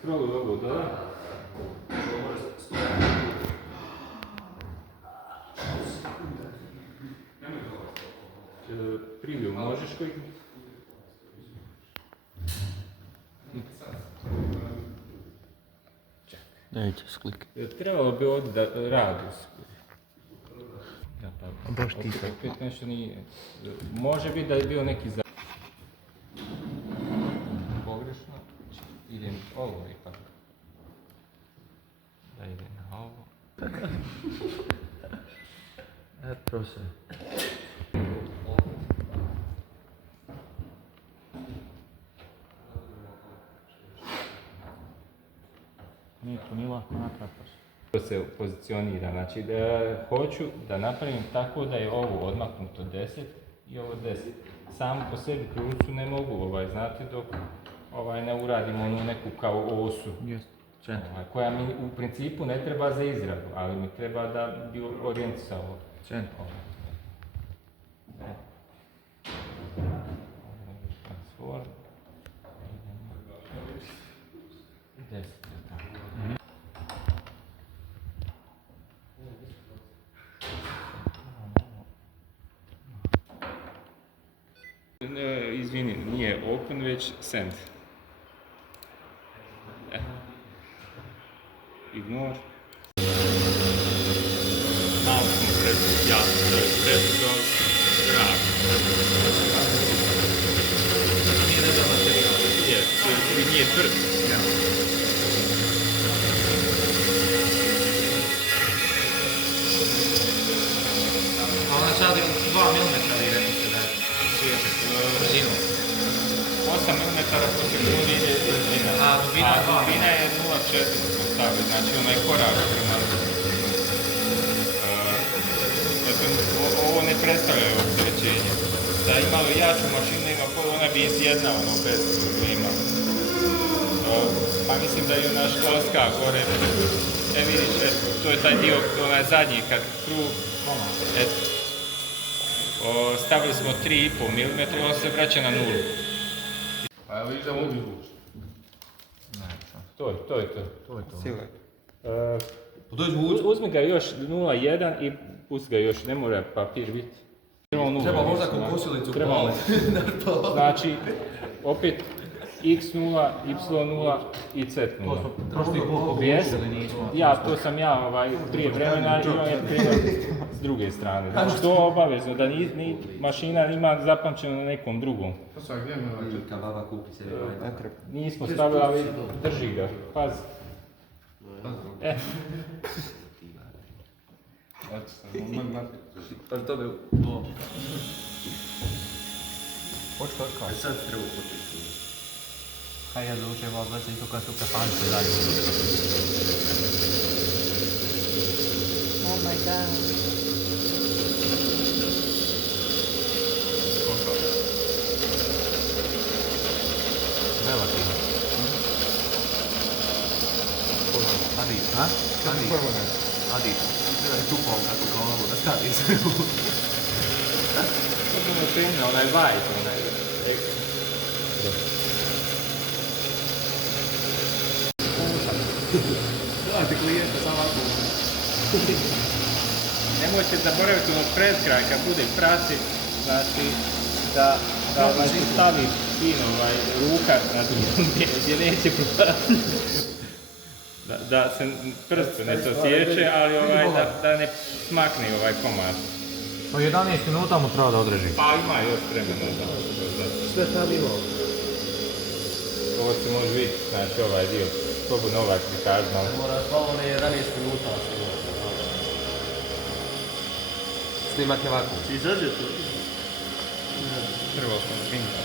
Scrolluj ovo dole. Preview možeš kliknuti? Dajte sklik. Trebalo bi ovdje da radius. Baš ti. Opet nešto nije. Može biti da je bio neki pogrešno. Idem ovo ipak. Da idem na ovo. Profesor. Nije to ni lako natrpaš. To se pozicionira, znači hoću da napravim tako da je ovo odmaknuto 10 i ovo 10. Samo po sebi krucu ne mogu, znate, dok ne uradimo onu neku kao osu. Koja mi u principu ne treba za izradu, ali mi treba da bi orijentisao. Transform. 10. Izvini, nije open, već send. Ignore. Malo smo pred zrak. Nije ne da materijal. Nije tvrd. A ona sad je 2 mm vi rekli ste da je svijeće brzinu. 8 mm po sekundi je brzina. A dubina je 0,4 smo stavili, znači onaj korak prema. Ovo ne predstavlja opterećenje. Da je imalo jaču mašinu, ona bi izjednala bez problema. Pa mislim da je ona školska gore. Vidiš, to je taj dio, onaj zadnji, kad krug. Stavili smo 3,5 mm i on se vraća na nulu. A evo idemo ovdje izvući. To je to. Sile. To izvući? Uzmi ga još 0,1 i pusti ga još, ne mora papir biti. Treba možda kokosilicu pali. Znači, opet x0, y0 i z0. Prošli put pogriješili nismo. To sam prije vremena i on je krivo s druge strane. Znači to obavezno, da ni mašina ima zapamćeno na nekom drugom. To sam gdje me Kad baba kupi se Nismo stavili, ali drži ga. Pazi. Ali to bi... Hoć kakao. Sad treba potreći. Kaj ja zaučem vas već i to kad su kafanice dalje. Oh my god. Relativno. Adis, ha? Adis. Tu pol kako kao ovo da stavi sve u... Kako mu penja, onaj white, onaj... Gledajte klijenta, samo ovako. Nemojte zaboraviti od pred kraj, kad bude praci, znači da se stavi fino ruka gdje neće propasti. Da se prst ne sječe, ali da ne smakne komad. No 11 minuta mu treba da odreži. Pa ima još vremena da... Sve tam ima. Ovo se može vidjeti, znači ovaj dio, slobodno ovaj prikaz malo. Moraš malo ne 11 minuta snimak je ovako. Si izađe to? Prvo smo svinjati.